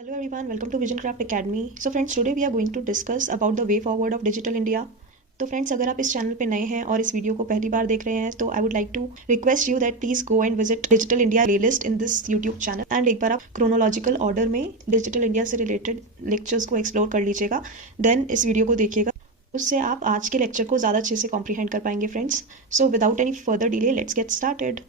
Hello everyone, welcome to Vision Craft Academy. So friends, today we are going to discuss about the way forward of digital India. तो friends, अगर आप इस channel पे नए हैं और इस वीडियो को पहली बार देख रहे हैं तो I would like to request you that please go and visit digital India playlist in this YouTube channel and एक बार आप क्रोनोलॉजिकल ऑर्डर में डिजिटल इंडिया से रिलेटेड लेक्चर्स को एक्सप्लोर कर लीजिएगा, देन इस वीडियो को देखिएगा। उससे आप आज के लेक्चर को ज़्यादा अच्छे से कॉम्प्रीहेंड कर पाएंगे friends. So without any further delay let's get started.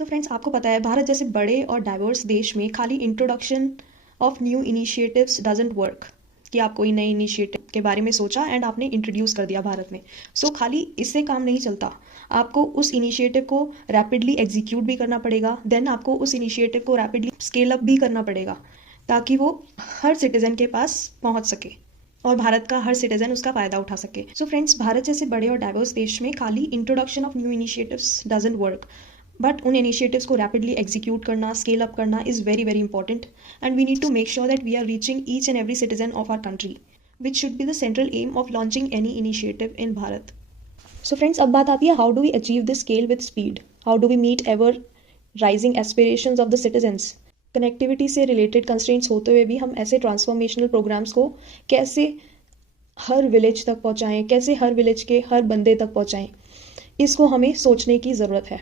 तो फ्रेंड्स, आपको पता है भारत जैसे बड़े और डाइवर्स देश में खाली introduction of new initiatives doesn't work, कि आप कोई नए इनिशिएटिव के बारे में सोचा एंड आपने इंट्रोड्यूस कर दिया भारत में। सो खाली इससे काम नहीं चलता, आपको उस इनिशिएटिव को रैपिडली एग्जीक्यूट भी करना पड़ेगा, देन आपको उस इनिशिएटिव को रैपिडली स्केल अप भी करना पड़ेगा ताकि वो हर सिटीजन के पास पहुंच सके और भारत का हर सिटीजन उसका फ़ायदा उठा सके। सो फ्रेंड्स, भारत जैसे बड़े और डाइवर्स देश में खाली introduction of new initiatives doesn't work, but उन इनिशिएटिव्स को रैपिडली एग्जीक्यूट करना, स्केल अप करना is very very important and we need to make sure that we are reaching each and every citizen of our country which should be the central aim of launching any initiative in Bharat. So friends, अब बात आती है how do we achieve this scale with speed, how do we meet ever rising aspirations of the citizens. Connectivity से related constraints होते हुए भी हम ऐसे ट्रांसफॉर्मेशनल प्रोग्राम्स को कैसे हर विलेज तक पहुँचाएँ, कैसे हर विलेज के हर बंदे तक पहुँचाएँ, इसको हमें सोचने की ज़रूरत है।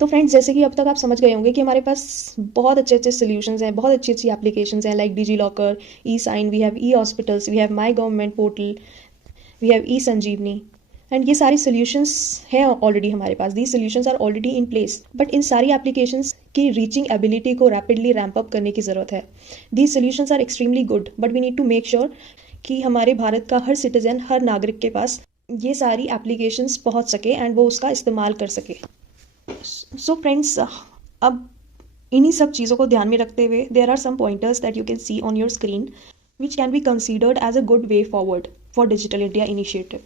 तो फ्रेंड्स, जैसे कि अब तक आप समझ गए होंगे कि हमारे पास बहुत अच्छे अच्छे सोल्यूशंस हैं, बहुत अच्छी अच्छी एप्लीकेशंस हैं, like DigiLocker, e sign, we have e hospitals, we have my government portal, we have e Sanjeevani and ये सारी सोल्यूशंस हैं ऑलरेडी हमारे पास। These solutions are already in place, but इन सारी एप्लीकेशंस की रीचिंग एबिलिटी को रैपिडली रैम्प अप करने की ज़रूरत है। These solutions are extremely good, but we need to make sure कि हमारे भारत का हर सिटीजन, हर नागरिक के पास ये सारी एप्लीकेशंस पहुँच सके एंड वो उसका इस्तेमाल कर सके। सो फ्रेंड्स, अब इन्हीं सब चीज़ों को ध्यान में रखते हुए there are some pointers that you can see on your screen which can be considered as a good way forward for digital India initiative.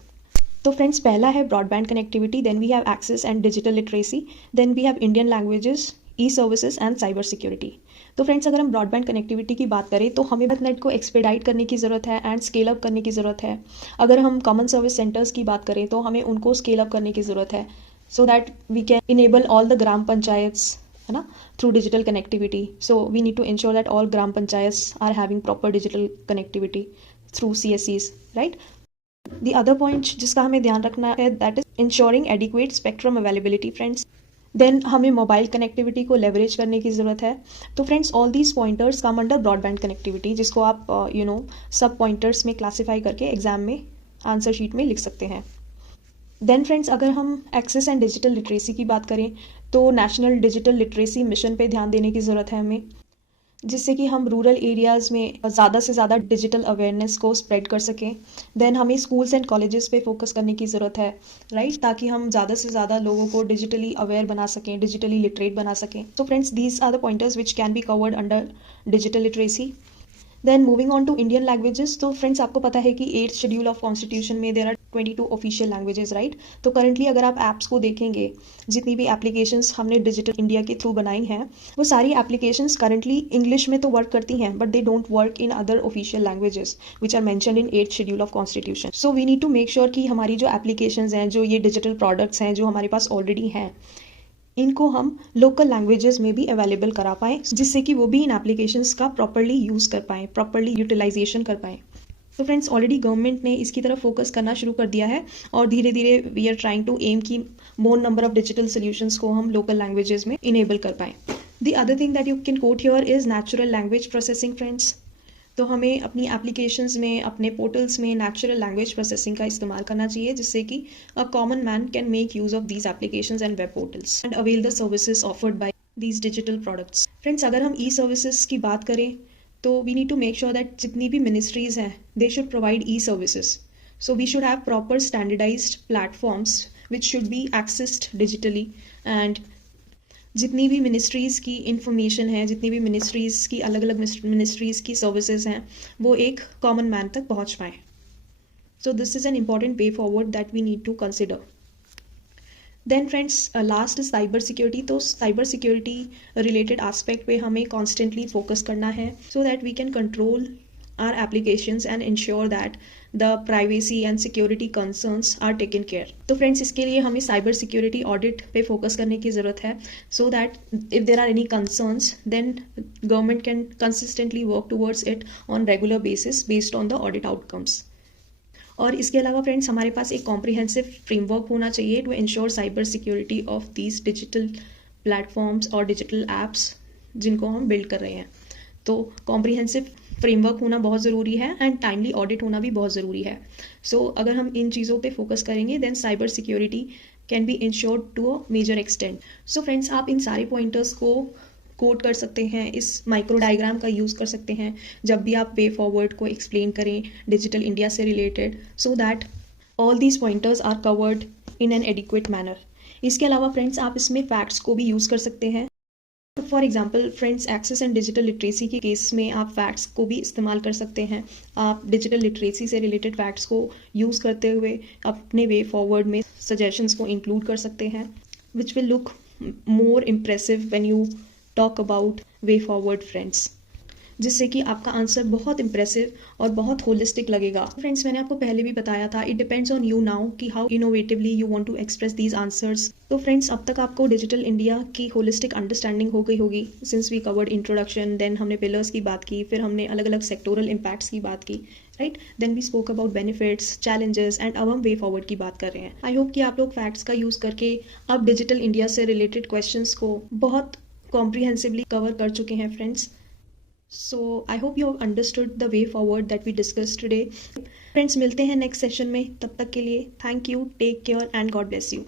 तो फ्रेंड्स, पहला है broadband connectivity, then we have access and digital literacy, then we have Indian languages, E services and cyber security. तो friends, अगर हम broadband connectivity की बात करें तो हमें नेट को एक्सपेडाइट करने की ज़रूरत है एंड स्केल अप करने की ज़रूरत है। अगर हम कॉमन सर्विस सेंटर्स की बात करें तो हमें उनको स्केल अप करने की ज़रूरत है so that we can enable all the gram panchayats, है ना, through digital connectivity. So we need to ensure that all gram panchayats are having proper digital connectivity through CSCs, right? The other point जिसका हमें ध्यान रखना है that is ensuring adequate spectrum availability, friends. Then हमें mobile connectivity को leverage करने की ज़रूरत है। तो friends, all these pointers come under broadband connectivity, जिसको आप सब पॉइंटर्स में क्लासीफाई करके एग्जाम में आंसर शीट में लिख सकते हैं। देन फ्रेंड्स, अगर हम एक्सेस एंड डिजिटल लिटरेसी की बात करें तो नेशनल डिजिटल लिटरेसी मिशन पे ध्यान देने की ज़रूरत है हमें, जिससे कि हम रूरल एरियाज़ में ज़्यादा से ज़्यादा डिजिटल अवेयरनेस को स्प्रेड कर सकें। देन हमें स्कूल्स एंड कॉलेजेस पे फोकस करने की ज़रूरत है, राइट, ताकि हम ज़्यादा से ज़्यादा लोगों को डिजिटली अवेयर बना सकें, डिजिटली लिटरेट बना सकें। तो friends, these are the pointers which can be covered under digital literacy. Then moving on to Indian languages, तो फ्रेंड्स आपको पता है कि 8th शेड्यूल ऑफ कॉन्स्टिट्यूशन में there are 22 official languages, right. तो करंटली अगर आप ऐप्स को देखेंगे, जितनी भी एप्लीकेशंस हमने डिजिटल इंडिया के थ्रू बनाई हैं, वो सारी एप्लीकेशंस करंटली इंग्लिश में तो वर्क करती हैं, but they don't work in other official languages which are mentioned in 8th schedule of constitution. So we need to make sure कि हमारी जो एप्लीकेशंस हैं, जो ये डिजिटल प्रोडक्ट्स हैं जो हमारे पास ऑलरेडी हैं, इनको हम लोकल लैंग्वेजेस में भी अवेलेबल करा पाएँ, जिससे कि वो भी इन एप्लीकेशंस का प्रॉपरली यूज़ कर पाएँ, प्रॉपरली यूटिलाइजेशन कर पाएँ। तो फ्रेंड्स, ऑलरेडी गवर्नमेंट ने इसकी तरफ फोकस करना शुरू कर दिया है और धीरे धीरे वी आर ट्राइंग टू एम की more number of digital solutions को हम लोकल लैंग्वेजेस में इनेबल कर पाएँ। The other thing that you can quote here is natural language processing, friends. तो हमें अपनी एप्लीकेशंस में, अपने पोर्टल्स में नेचुरल लैंग्वेज प्रोसेसिंग का इस्तेमाल करना चाहिए, जिससे कि a common man can make use of these applications and web portals and avail the services offered by these digital products. Friends, अगर हम ई सर्विसेज की बात करें तो we need to make sure that जितनी भी मिनिस्ट्रीज हैं, they should provide E services. So we should have proper standardised platforms which should be accessed digitally and जितनी भी मिनिस्ट्रीज़ की इंफॉर्मेशन है, जितनी भी मिनिस्ट्रीज़ की अलग अलग मिनिस्ट्रीज़ की सर्विसेज हैं, वो एक कॉमन मैन तक पहुंच पाएँ। So this is an important way forward that we need to consider. Then friends, last cyber security. तो साइबर सिक्योरिटी रिलेटेड एस्पेक्ट पे हमें कॉन्स्टेंटली फोकस करना है so that we can control our applications and ensure that the privacy and security concerns are taken care. तो friends, इसके लिए हमें cyber security audit पे फोकस करने की ज़रूरत है, so that if there are any concerns then government can consistently work towards it on regular basis based on the audit outcomes. और इसके अलावा फ्रेंड्स, हमारे पास एक कॉम्प्रिहेंसिव फ्रेमवर्क होना चाहिए to ensure cyber security of these digital platforms और digital apps जिनको हम बिल्ड कर रहे हैं. तो कॉम्प्रिहेंसिव फ्रेमवर्क होना बहुत ज़रूरी है एंड टाइमली ऑडिट होना भी बहुत ज़रूरी है. सो अगर हम इन चीज़ों पे फोकस करेंगे then cyber security can be ensured to a major extent. So friends, आप इन सारे पॉइंटर्स को कोट कर सकते हैं, इस माइक्रो डायग्राम का यूज़ कर सकते हैं जब भी आप वे फॉरवर्ड को एक्सप्लेन करें डिजिटल इंडिया से related, so that all these pointers are covered in an adequate manner. इसके अलावा फ्रेंड्स, आप इसमें फैक्ट्स को भी यूज़ कर सकते हैं. For example friends, access and digital literacy के केस में आप फैक्ट्स को भी इस्तेमाल कर सकते हैं. आप डिजिटल लिटरेसी से रिलेटेड फैक्ट्स को यूज़ करते हुए अपने वे फॉरवर्ड में सजेशंस को इंक्लूड कर सकते हैं, which will look more impressive when you talk about way forward friends, जिससे कि आपका आंसर बहुत इंप्रेसिव और बहुत होलिस्टिक लगेगा. फ्रेंड्स, मैंने आपको पहले भी बताया था, it depends on you now कि how innovatively you want to express these answers. तो फ्रेंड्स, अब तक आपको डिजिटल इंडिया की होलिस्टिक अंडरस्टैंडिंग हो गई होगी. Since we covered introduction, then हमने पिलर्स की बात की, फिर हमने अलग अलग सेक्टोरल इम्पैक्ट्स की बात की, right. Then we spoke about benefits, challenges and अब हम वे फॉरवर्ड की बात कर रहे हैं. आई होप कि आप लोग फैक्ट्स का यूज़ करके अब डिजिटल इंडिया से रिलेटेड क्वेश्चंस को बहुत कॉम्प्रिहेंसिवली कवर कर चुके हैं friends. So I hope you have understood the way forward that we discussed today. Friends, मिलते हैं नेक्स्ट सेशन में. तब तक के लिए thank you, take care and God bless you.